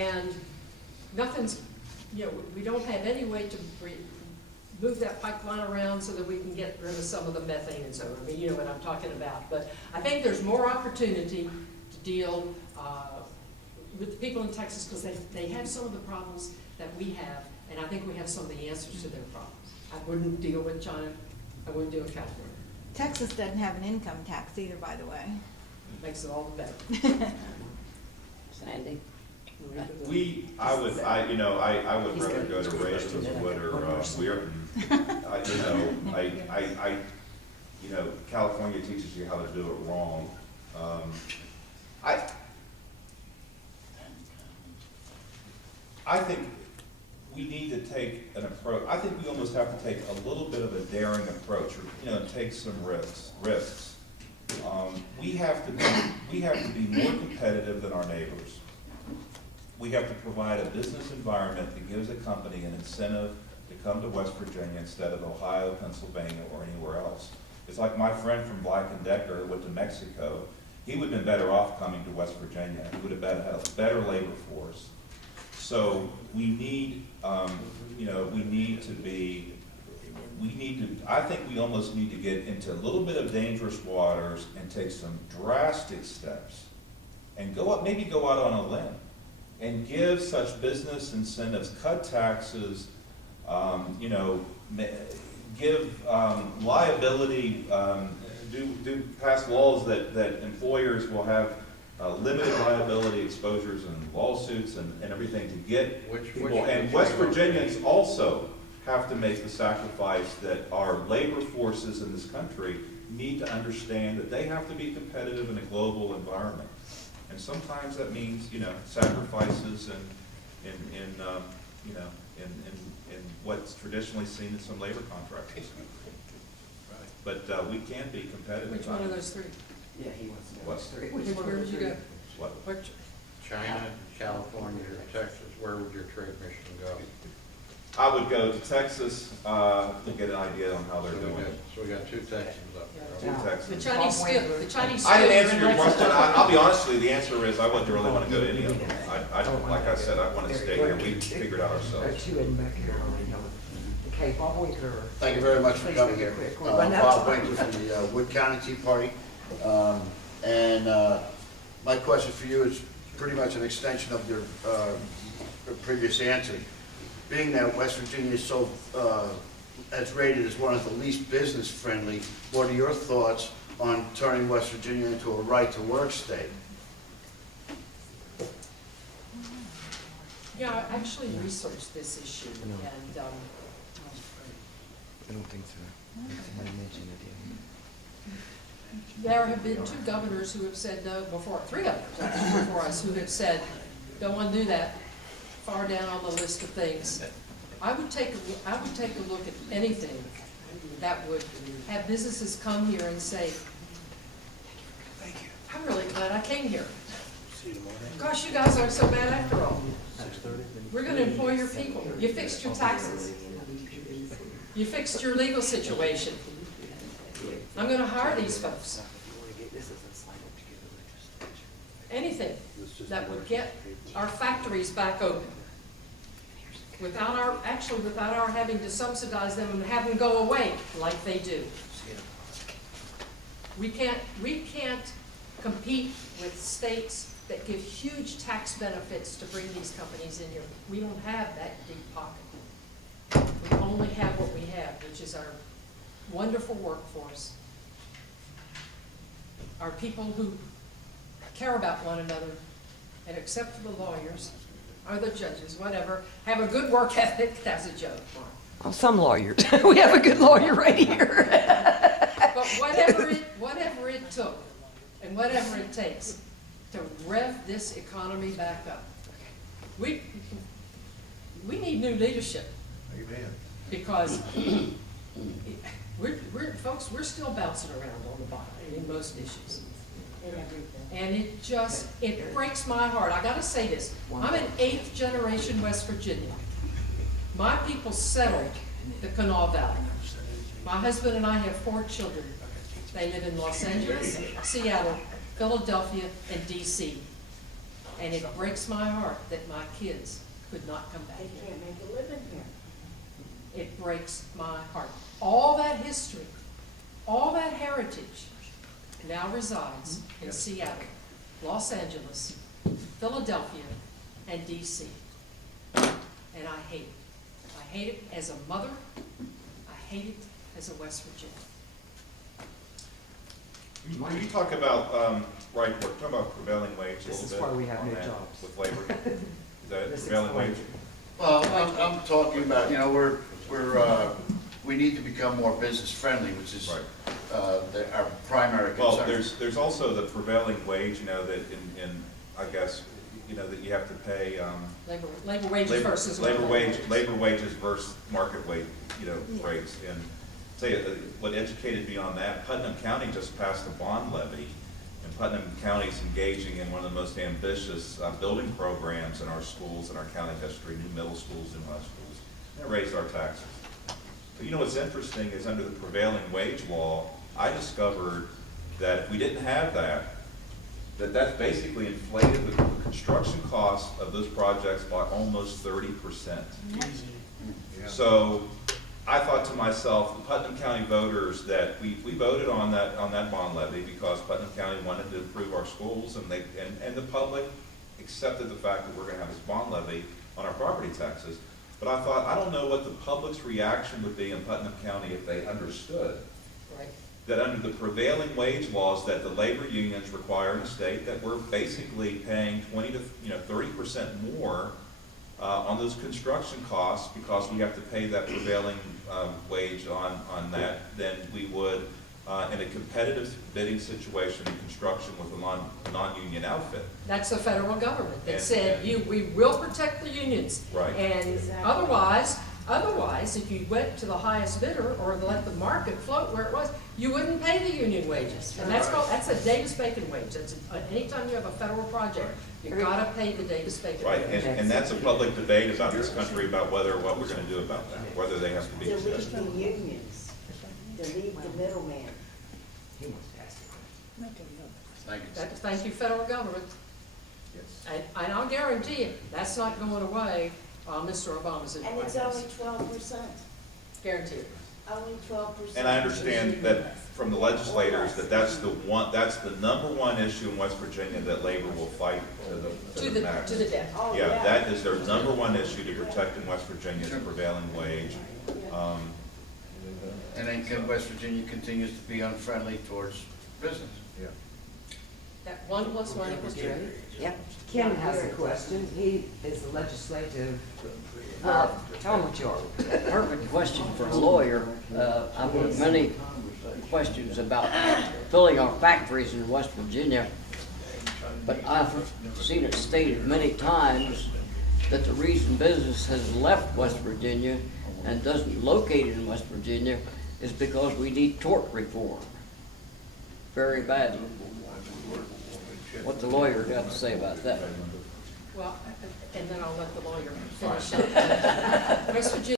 And nothing's, you know, we don't have any way to move that pipeline around so that we can get rid of some of the methane and so on. I mean, you know what I'm talking about. But I think there's more opportunity to deal with the people in Texas, because they have some of the problems that we have, and I think we have some of the answers to their problems. I wouldn't deal with China. I wouldn't deal with California. Texas doesn't have an income tax either, by the way. Makes it all the better. Sandy? I would rather go to Ravens Wood or Weirton. California teaches you how to do it wrong. I think we need to take an approach. I think we almost have to take a little bit of a daring approach, or take some risks. We have to be more competitive than our neighbors. We have to provide a business environment that gives a company an incentive to come to West Virginia instead of Ohio, Pennsylvania, or anywhere else. It's like my friend from Black & Decker went to Mexico. He would have been better off coming to West Virginia. He would have had a better labor force. So we need, I think we almost need to get into a little bit of dangerous waters and take some drastic steps and maybe go out on a limb and give such business incentives, cut taxes, give liability, pass laws that employers will have limited liability exposures and lawsuits and everything to get people. And West Virginians also have to make the sacrifice that our labor forces in this country need to understand that they have to be competitive in a global environment. And sometimes that means, sacrifices in what's traditionally seen in some labor contracts. But we can be competitive. Which one of those three? Yeah, he wants to know. What? Where would you go? What? China, California, or Texas, where would your trade mission go? I would go to Texas to get an idea on how they're doing. So we got two Texans up there. Two Texans. The Chinese I didn't answer still- your question. I'll be honest with you, the answer is I wouldn't really want to go to any of them. Like I said, I want to stay here. We figured out ourselves. Okay, Bob Winkler. Thank you very much for coming here. Bob Winkler from the Wood County Tea Party. My question for you is pretty much an extension of your previous answer. Being that West Virginia is so, as rated as one of the least business friendly, what are your thoughts on turning West Virginia into a right-to-work state? Yeah, I actually researched this issue, and I don't think so. I mentioned it there have been two governors who have said no before, three governors actually before us, who have said, don't want to do that, far down on the list of things. I would take a look at anything that would have businesses come here and say, I'm really glad I came here. Gosh, you guys aren't so bad after all. We're going to employ your people. You fixed your taxes. You fixed your legal situation. I'm going to hire these folks. Anything that would get our factories back open without our having to subsidize them and have them go away like they do. We can't compete with states that give huge tax benefits to bring these companies in here. We don't have that deep pocket. We only have what we have, which is our wonderful workforce, our people who care about one another, and except for the lawyers, or the judges, whatever, have a good work ethic. That's a joke, Mark. Well, some lawyers. We have a good lawyer right here. But whatever it took, and whatever it takes to rev this economy back up, we need new leadership. Amen. Because we're still bouncing around on the bottom in most issues. And it breaks my heart. I gotta say this, I'm an 8th generation West Virginian. My people settled the Kanawha Valley. My husband and I have 4 children. They live in Los Angeles, Seattle, Philadelphia, and DC. And it breaks my heart that my kids could not come back They here. can't make a living here. It breaks my heart. All that history, all that heritage now resides in Seattle, Los Angeles, Philadelphia, and DC. And I hate it. I hate it as a mother. I hate it as a West Virginian. When you talk about, right, we're talking about prevailing wage a This little is bit. why we have on new that jobs. With labor. Is that This prevailing wage? explains it. Well, I'm talking about, we need to become more business friendly, which is, Right. our primary Well, concern. there's also the prevailing wage, you know, that in, I guess, you know, that you have to pay, Labor wages versus. labor wages versus market wage, you know, rates. And say, what educated me on that, Putnam County just passed a bond levy, and Putnam County's engaging in one of the most ambitious building programs in our schools, in our county history, new middle schools, new high schools. And it raised our taxes. But you know what's interesting is under the prevailing wage law, I discovered that if we didn't have that, that's basically inflated the construction cost of those projects by almost 30%. So I thought to myself, the Putnam County voters, that we voted on that bond levy because Putnam County wanted to improve our schools, and the public accepted the fact that we're gonna have this bond levy on our property taxes. But I thought, I don't know what the public's reaction would be in Putnam County if they understood Right. that under the prevailing wage laws that the labor unions require in the state, that we're basically paying 20 to 30% more on those construction costs, because we have to pay that prevailing wage on that than we would in a competitive bidding situation in construction with a non-union outfit. That's the federal government that And- said, we will protect the unions. Right. And Exactly. otherwise, if you went to the highest bidder or let the market float where it was, you wouldn't pay the union wages. And that's a Davis-Bacon wage. Anytime you have a federal project, you've gotta pay the Davis-Bacon Right, wage. and that's a public debate about this country about what we're gonna do about that, whether they have to be Delete accepted. the unions, delete the middleman. Thank you. Thank you, federal government. And I'll guarantee you, that's not going away while Mr. Obama's in the And White it's only House. 12%, Guarantee it. only 12%. And I understand that from the legislators, that's the number one issue in West Virginia that labor will fight to the max. To the death. Oh, Yeah, that is their number one issue to protect in West Virginia, is the prevailing wage. And then West Virginia continues to be unfriendly towards business. That 1 + 1 = 2. Yep. Ken has a question. He is a legislative, tell him what you are. Perfect question for a lawyer. I've heard many questions about filling our factories in West Virginia, but I've seen it stated many times that the reason business has left West Virginia and doesn't locate in West Virginia is because we need tort reform very badly. What the lawyer got to say about that? Well, and then I'll let the lawyer finish up. West Virginia